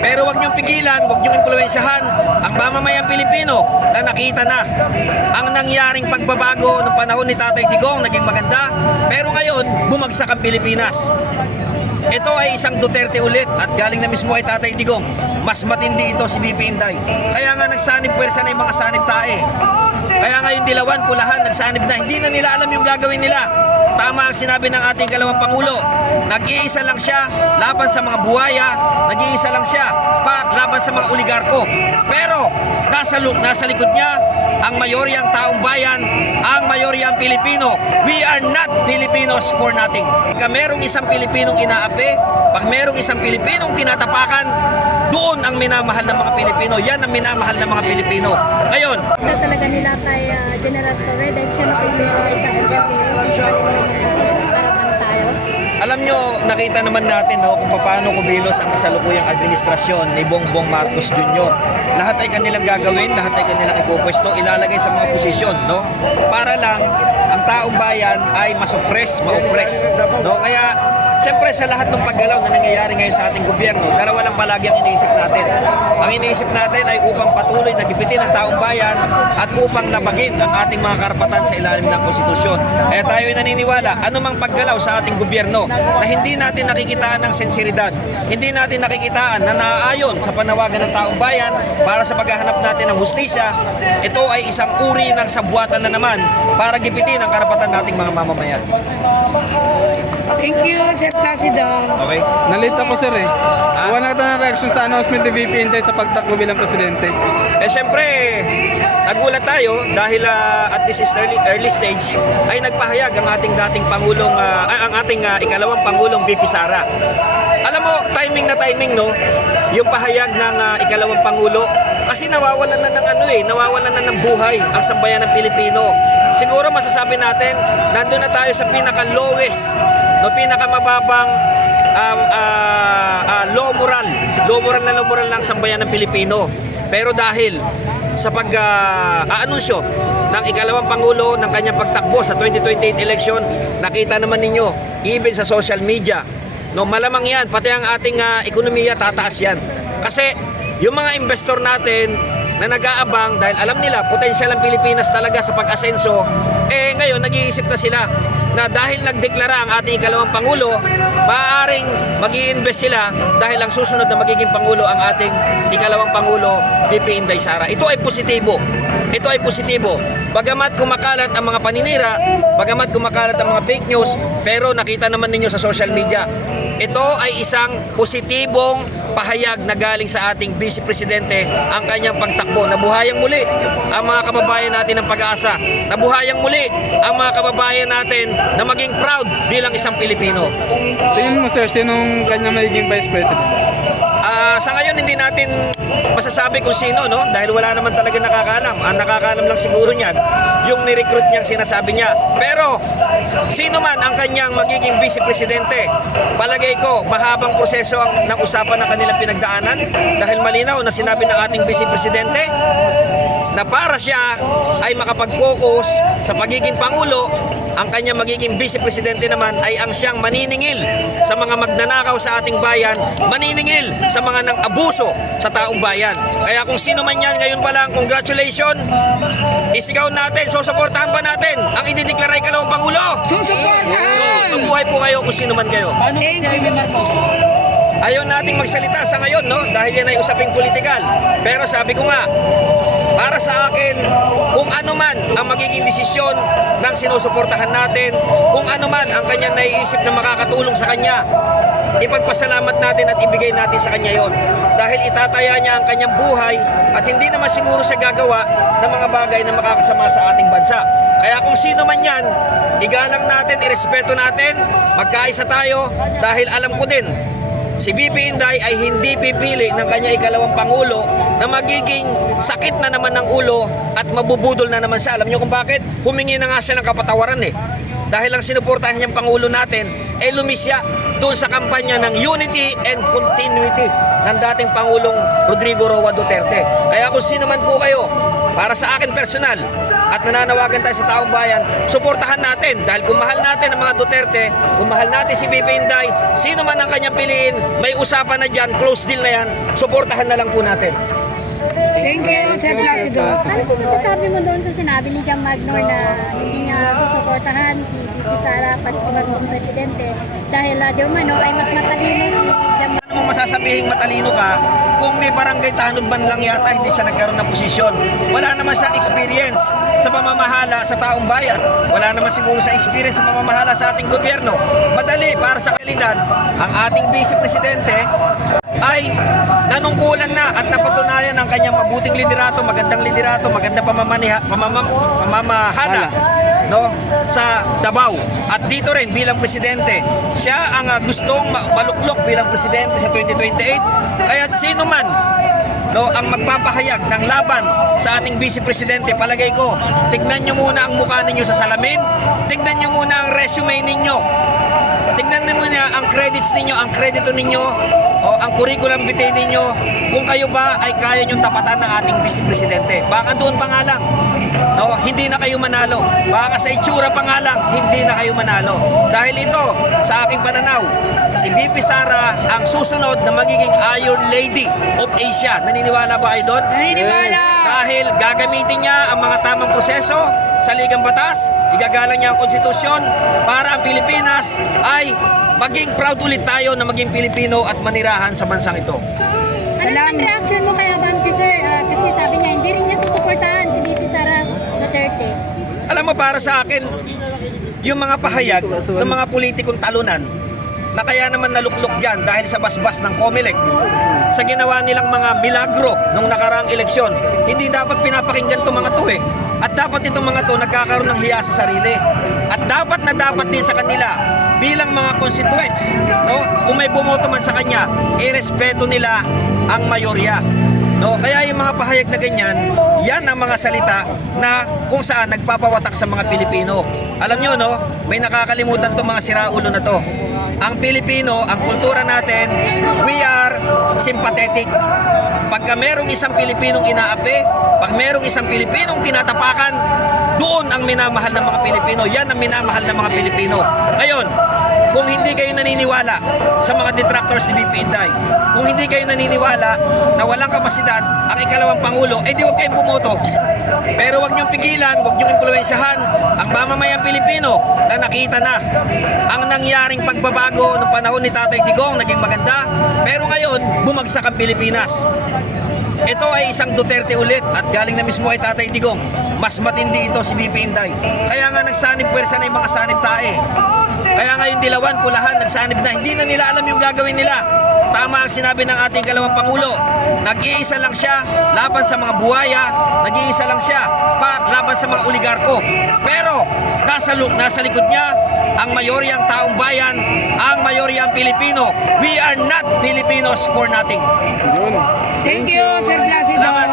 Pero wag niyong pigilan, wag niyong impluwensyahan ang mamamayang Pilipino na nakita na ang nangyaring pagbabago noong panahon ni Tatay Digong, naging maganda. Pero ngayon, bumagsak ang Pilipinas. Ito ay isang Duterte ulit at galing na mismo kay Tatay Digong. Mas matindi ito si BP Inday. Kaya nga nagsanib pwersa na yung mga sanib tae. Kaya ngayon dilawan, pulahan, nagsanib na. Hindi na nila alam yung gagawin nila. Tama ang sinabi ng ating kalawang Pangulo. Nag-iisa lang siya laban sa mga buhaya. Nag-iisa lang siya laban sa mga oligarko. Pero nasa likod niya ang mayoryang taong bayan, ang mayoryang Pilipino. We are not Filipinos for nothing. Pag merong isang Pilipinong inaapi, pag merong isang Pilipinong tinatapakan, doon ang minamahal ng mga Pilipino. Yan ang minamahal ng mga Pilipino. Ngayon, ito talaga nila kay General Torre dahil siya na po yung isang karapatan tayo. alam nyo, nakita naman natin kung paano kumilos ang kasalukuyang administrasyon ni Bongbong Marcos Jr. Lahat ay kanilang gagawin, lahat ay kanilang ipupwesto, ilalagay sa mga posisyon, para lang ang taong bayan ay masuppress, mauppress. Kaya siyempre sa lahat ng paggalaw na nangyayari ngayon sa ating gobyerno, dalawa lang palagi ang iniisip natin. Ang iniisip natin ay upang patuloy na gipitin ang taong bayan at upang labagin ang ating mga karapatan sa ilalim ng konstitusyon. Kaya tayo ay naniniwala, anumang paggalaw sa ating gobyerno na hindi natin nakikitaan ng sensiridad, hindi natin nakikitaan na naaayon sa panawagan ng taong bayan para sa paghahanap natin ng hustisya, ito ay isang uri ng sabwatan na naman para gipitin ang karapatan nating mga mamamayan. Thank you, Sir Placido. Okay? Nalita po sir Wala na ng reaction sa announcement ni VP Inday sa pagtakbo bilang presidente. Siyempre, nagulat tayo dahil at this is early stage ay nagpahayag ang ating dating Pangulong, ang ating ikalawang Pangulong VP Sara. Alam mo, timing na timing, yung pahayag ng ikalawang Pangulo kasi nawawalan na ng nawawalan na ng buhay ang sambayan ng Pilipino. Siguro masasabi natin, nandun na tayo sa pinaka-lowest, pinakamababang low moral ng sambayan ng Pilipino. Pero dahil sa pag-aanunsyo ng ikalawang Pangulo ng kanyang pagtakbo sa 2028 election, nakita naman ninyo, even sa social media, malamang yan, pati ang ating ekonomiya tataas yan. Kasi yung mga investor natin na nag-aabang dahil alam nila potensyal ang Pilipinas talaga sa pag-asenso, ngayon nag-iisip na sila na dahil nagdeklara ang ating ikalawang Pangulo, maaaring mag-i-invest sila dahil ang susunod na magiging Pangulo ang ating ikalawang Pangulo, VP Inday Sara. Ito ay positibo. Ito ay positibo. Bagamat kumakalat ang mga paninira, bagamat kumakalat ang mga fake news, pero nakita naman ninyo sa social media, ito ay isang positibong pahayag na galing sa ating Vice Presidente ang kanyang pagtakbo. Nabuhayang muli ang mga kababayan natin ng pag-asa. Nabuhayang muli ang mga kababayan natin na maging proud bilang isang Pilipino. Tingin mo sir, sinong kanya magiging Vice President? Sa ngayon hindi natin masasabi kung sino, dahil wala naman talaga nakakaalam. Ang nakakaalam lang siguro niyan yung ni-recruit niyang sinasabi niya. Pero sino man ang kanyang magiging Vice Presidente, palagay ko mahabang proseso ng usapan ng kanilang pinagdaanan dahil malinaw na sinabi ng ating Vice Presidente na para siya ay makapag-focus sa pagiging Pangulo, ang kanyang magiging Vice Presidente naman ay ang siyang maniningil sa mga magnanakaw sa ating bayan, maniningil sa mga nang-abuso sa taong bayan. Kaya kung sino man yan ngayon pa lang, congratulations, isigaw natin, susuportahan pa natin ang idideklara ikalawang Pangulo. Susuportahan! Mabuhay po kayo kung sino man kayo. Paano si Amy Marcos? Ayaw nating magsalita sa ngayon, dahil yan ay usaping politikal. Pero sabi ko nga, para sa akin, kung ano man ang magiging desisyon ng sinusuportahan natin, kung ano man ang kanyang naiisip na makakatulong sa kanya, ipagpasalamat natin at ibigay natin sa kanya yon. Dahil itataya niya ang kanyang buhay at hindi naman siguro siya gagawa ng mga bagay na makakasama sa ating bansa. Kaya kung sino man yan, igalang natin, irespeto natin, magkaisa tayo dahil alam ko din, si VP Inday ay hindi pipili ng kanya ikalawang Pangulo na magiging sakit na naman ng ulo at mabubudol na naman siya. Alam niyo kung bakit? Humingi na nga siya ng kapatawaran Dahil ang sinuportahan niyang Pangulo natin lumisya doon sa kampanya ng unity and continuity ng dating Pangulong Rodrigo Roa Duterte. Kaya kung sino man po kayo para sa akin personal, at nananawagan tayo sa taong bayan, suportahan natin. Dahil kung mahal natin ang mga Duterte, kung mahal natin si BP Inday, sino man ang kanyang piliin, may usapan na dyan, close deal na yan, suportahan na lang po natin. Thank you, Sir Placido. Ano po masasabi mo doon sa sinabi ni Jam Magnor na hindi niya susuportahan si BP Sara pagkong presidente dahil di umano ay mas matalino si Jam Magnor? Ano mong masasabihing matalino ka kung may barangay tanod man lang yata hindi siya nagkaroon ng posisyon? Wala naman siyang experience sa pamamahala sa taong bayan. Wala naman siguro sa experience sa pamamahala sa ating gobyerno. Madali para sa kalidad, ang ating vice presidente ay nanungkulan na at napatunayan ang kanyang mabuting liderato, magandang pamamahala no, sa Davao. At dito rin bilang presidente, siya ang gustong maluklok bilang presidente sa 2028. Kaya sino man no, ang magpapahayag ng laban sa ating vice presidente, palagay ko, tignan nyo muna ang mukha ninyo sa salamin, tignan nyo muna ang resume ninyo, tignan nyo muna ang credits ninyo, ang kredito ninyo, o ang curriculum vitae ninyo, kung kayo ba ay kaya nyong tapatan ng ating vice presidente. Baka doon pa nga lang, no, hindi na kayo manalo. Baka sa itsura pa nga lang, hindi na kayo manalo. Dahil ito, sa aking pananaw, si BP Sara ang susunod na magiging Iron Lady of Asia. Naniniwala ba kayo doon? Naniniwala! Dahil gagamitin niya ang mga tamang proseso sa ligang batas, igagalang niya ang konstitusyon para ang Pilipinas ay maging proud ulit tayo na maging Pilipino at manirahan sa bansang ito. Ano naman reaction mo kay Abante, sir? Kasi sabi niya hindi rin niya susuportahan si BP Sara Duterte. Alam mo, para sa akin, yung mga pahayag ng mga politikong talunan na kaya naman naluklok dyan dahil sa basbas ng COMELEC, sa ginawa nilang mga milagro nung nakaraang eleksyon, hindi dapat pinapakinggan itong mga to eh. At dapat itong mga to nagkakaroon ng hiya sa sarili. At dapat na dapat din sa kanila bilang mga constituents, no? Kung may bumoto man sa kanya, irespeto nila ang mayorya. No? Kaya yung mga pahayag na ganyan, yan ang mga salita na kung saan nagpapawatak sa mga Pilipino. Alam nyo, no? May nakakalimutan itong mga siraulo na to. Ang Pilipino, ang kultura natin, we are sympathetic. Pagka merong isang Pilipinong inaapi, pag merong isang Pilipinong tinatapakan, doon ang minamahal ng mga Pilipino. Yan ang minamahal ng mga Pilipino. Ngayon, kung hindi kayo naniniwala sa mga detractors ni BP Inday, kung hindi kayo naniniwala na walang kapasidad ang ikalawang Pangulo, di huwag kayong bumoto. Pero huwag niyong pigilan, huwag niyong impluwensyahan ang mamamayang Pilipino na nakita na ang nangyaring pagbabago noong panahon ni Tatay Digong, naging maganda. Pero ngayon, bumagsak ang Pilipinas. Ito ay isang Duterte ulit at galing na mismo kay Tatay Digong. Mas matindi ito si BP Inday. Kaya nga nagsanib puwersa na yung mga sanib tae. Kaya nga yung dilawan, pulahan, nagsanib na. Hindi na nila alam yung gagawin nila. Tama ang sinabi ng ating kalawang Pangulo. Nag-iisa lang siya laban sa mga buhaya. Nag-iisa lang siya laban sa mga oligarko. Pero nasa likod niya ang mayoryang taong bayan, ang mayoryang Pilipino. We are not Filipinos for nothing. Yun. Thank you, Sir Placido. Salamat.